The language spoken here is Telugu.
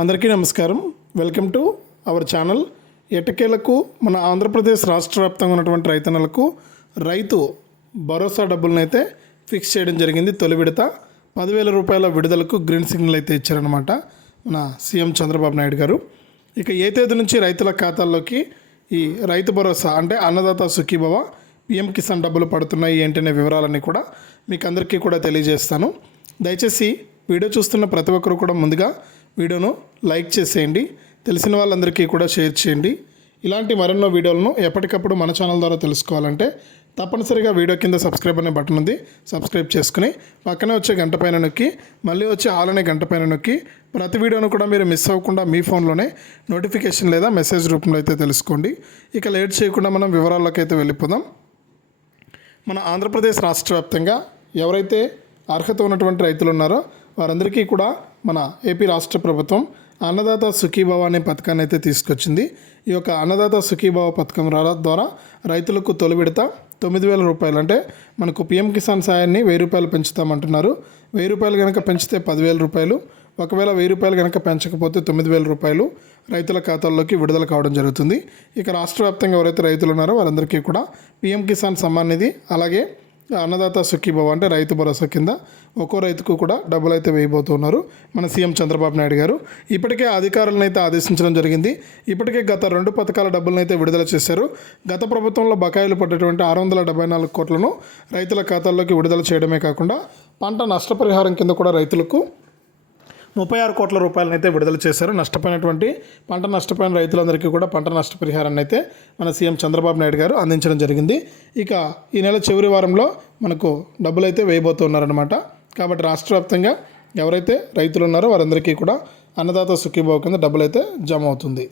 అందరికీ నమస్కారం. Welcome to our channel. ఎటకేలకు మన ఆంధ్రప్రదేశ్ రాష్ట్ర వ్యాప్తంగా ఉన్నటువంటి రైతన్నలకు రైతు భరోసా డబ్బులను అయితే ఫిక్స్ చేయడం జరిగింది. తొలి విడత పదివేల రూపాయల విడుదలకు గ్రీన్ సిగ్నల్ అయితే ఇచ్చారనమాట మన సీఎం చంద్రబాబు నాయుడు గారు. ఇక ఏ తేదీ నుంచి రైతుల ఖాతాల్లోకి ఈ రైతు భరోసా అంటే అన్నదాత సుఖీభవ పిఎం కిసాన్ డబ్బులు పడుతున్నాయి ఏంటనే వివరాలన్నీ కూడా మీకు అందరికీ కూడా తెలియజేస్తాను. దయచేసి వీడియో చూస్తున్న ప్రతి ఒక్కరు కూడా ముందుగా వీడియోను లైక్ చేసేయండి. తెలిసిన వాళ్ళందరికీ కూడా షేర్ చేయండి. ఇలాంటి మరెన్నో వీడియోలను ఎప్పటికప్పుడు మన ఛానల్ ద్వారా తెలుసుకోవాలంటే తప్పనిసరిగా వీడియో కింద సబ్స్క్రైబ్ అనే బటన్ ఉంది. సబ్స్క్రైబ్ చేసుకుని పక్కనే వచ్చే గంట పైన నొక్కి మళ్ళీ వచ్చే ఆల్ అనే గంట పైన నొక్కి ప్రతి వీడియోను కూడా మీరు మిస్ అవ్వకుండా మీ ఫోన్లోనే నోటిఫికేషన్ లేదా మెసేజ్ రూపంలో అయితే తెలుసుకోండి. ఇక లేట్ చేయకుండా మనం వివరాల్లోకి అయితే వెళ్ళిపోదాం. మన ఆంధ్రప్రదేశ్ రాష్ట్ర వ్యాప్తంగా ఎవరైతే అర్హత ఉన్నటువంటి రైతులు ఉన్నారో వారందరికీ కూడా మన ఏపీ రాష్ట్ర ప్రభుత్వం అన్నదాత సుఖీభావ అనే పథకాన్ని అయితే తీసుకొచ్చింది. ఈ యొక్క అన్నదాత సుఖీభావ పథకం ద్వారా రైతులకు తొలి విడత తొమ్మిది వేల రూపాయలు. అంటే మనకు పిఎం కిసాన్ సాయాన్ని వెయ్యి రూపాయలు పెంచుతామంటున్నారు. వెయ్యి రూపాయలు కనుక పెంచితే పదివేల రూపాయలు. ఒకవేళ వెయ్యి రూపాయలు కనుక పెంచకపోతే తొమ్మిది వేల రూపాయలు రైతుల ఖాతాల్లోకి విడుదల కావడం జరుగుతుంది. ఇక రాష్ట్ర వ్యాప్తంగా ఎవరైతే రైతులు ఉన్నారో వారందరికీ కూడా పిఎం కిసాన్ సమ్మాన్ నిధి అలాగే అన్నదాత సుఖీభవ అంటే రైతు భరోసా కింద ఒక్కో రైతుకు కూడా డబ్బులు అయితే వేయబోతున్నారు. మన సీఎం చంద్రబాబు నాయుడు గారు ఇప్పటికే అధికారులను అయితే ఆదేశించడం జరిగింది. ఇప్పటికే గత రెండు పథకాల డబ్బులను అయితే విడుదల చేశారు. గత ప్రభుత్వంలో బకాయిలు పడ్డటువంటి ఆరు వందల డెబ్బై నాలుగు కోట్లను రైతుల ఖాతాల్లోకి విడుదల చేయడమే కాకుండా పంట నష్టపరిహారం కింద కూడా రైతులకు ముప్పై ఆరు కోట్ల రూపాయలను అయితే విడుదల చేశారు. నష్టపోయినటువంటి పంట నష్టపోయిన రైతులందరికీ కూడా పంట నష్టపరిహారాన్ని అయితే మన సీఎం చంద్రబాబు నాయుడు గారు అందించడం జరిగింది. ఇక ఈ నెల చివరి వారంలో మనకు డబ్బులు అయితే వేయబోతున్నారనమాట కాబట్టి రాష్ట్ర వ్యాప్తంగా ఎవరైతే రైతులు ఉన్నారో వారందరికీ కూడా అన్నదాత సుఖీభావ కింద డబ్బులు అయితే జమ అవుతుంది.